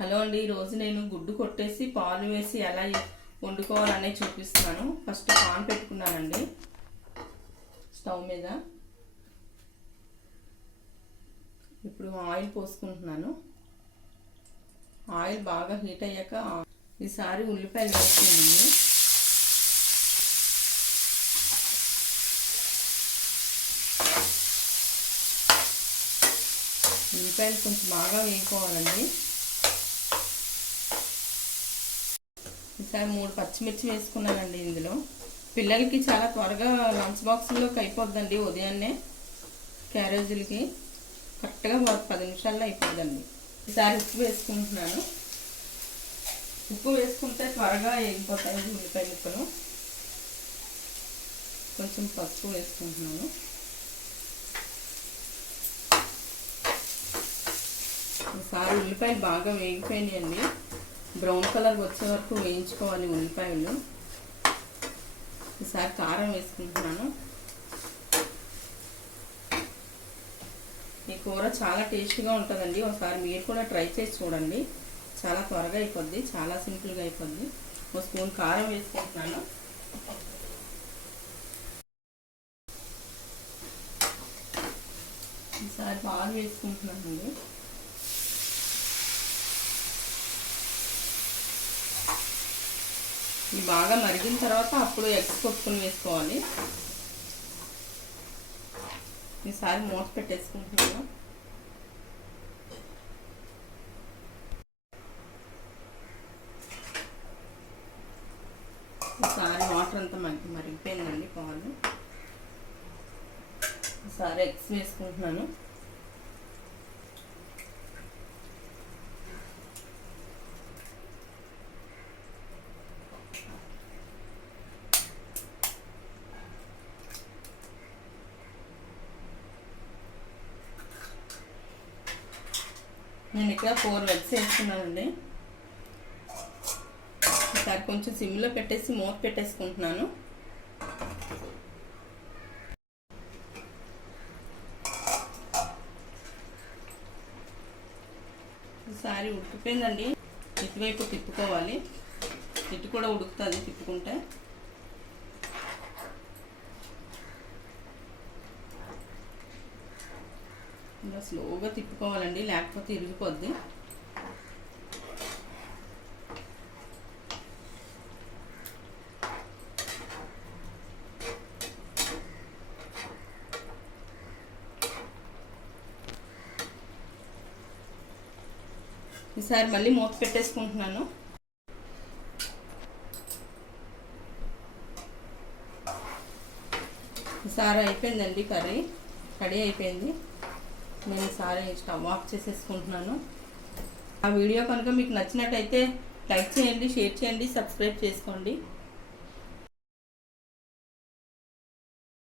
Hello అండి, ఈరోజు నేను గుడ్డు కొట్టేసి పాలు వేసి ఎలా వండుకోవాలనే చూపిస్తున్నాను. ఫస్ట్ పాన్ పెట్టుకున్నానండి స్టవ్ మీద. ఇప్పుడు ఆయిల్ పోసుకుంటున్నాను. ఆయిల్ బాగా హీట్ అయ్యాక ఈసారి ఉల్లిపాయలు వేసుకున్నాను. ఉల్లిపాయలు కొంచెం బాగా వేసుకోవాలండి. ఈసారి 3 పచ్చిమిర్చి వేసుకున్నానండి. ఇందులో పిల్లలకి చాలా త్వరగా లంచ్ బాక్స్లోకి అయిపోద్దండి. ఉదయాన్నే క్యారేజీలకి కరెక్ట్గా 10 నిమిషాల్లో అయిపోద్దండి. ఈసారి ఉప్పు వేసుకుంటున్నాను. ఉప్పు వేసుకుంటే త్వరగా వేగిపోతాయి ఉల్లిపాయ ముక్కలు. కొంచెం పసుపు వేసుకుంటున్నాను. ఈసారి ఉల్లిపాయలు బాగా వేగిపోయినాయండి. బ్రౌన్ కలర్ వచ్చే వరకు వేయించుకోవాలి ఉల్లిపాయలు. ఈసారి కారం వేసుకుంటున్నాను. ఈ కూర చాలా టేస్టీగా ఉంటుందండి. ఒకసారి మీరు కూడా ట్రై చేసి చూడండి. చాలా త్వరగా అయిపోద్ది, చాలా సింపుల్గా అయిపోద్ది. ఒక స్పూన్ కారం వేసుకుంటున్నాను. ఈసారి పాలు వేసుకుంటున్నానండి. ఇది బాగా మరిగిన తర్వాత అప్పుడు ఎగ్స్ కొట్టుకుని వేసుకోవాలి. ఈసారి మూత పెట్టేసుకుంటున్నాను. ఈసారి వాటర్ అంతా మరిగిపోయిందండి పాలు. ఈసారి ఎగ్స్ వేసుకుంటున్నాను. నేను ఇక్కడ 4 ఎగ్స్ వేసుకున్నానండి. ఈసారి కొంచెం సిమ్లో పెట్టేసి మూత పెట్టేసుకుంటున్నాను. ఈసారి ఉడికిపోయిందండి. ఇటువైపు తిప్పుకోవాలి. ఇటు కూడా ఉడుకుతుంది తిప్పుకుంటే. ఇలా స్లోగా తిప్పుకోవాలండి, లేకపోతే ఇరిగిపోద్ది. ఈసారి మళ్ళీ మూత పెట్టేసుకుంటున్నాను. ఈసారి అయిపోయిందండి, కర్రీ అయిపోయింది. నేను ఈసారి స్టవ్ ఆఫ్ చేసేసుకుంటున్నాను. ఆ వీడియో కనుక మీకు నచ్చినట్టయితే లైక్ చేయండి, షేర్ చేయండి, సబ్స్క్రైబ్ చేసుకోండి.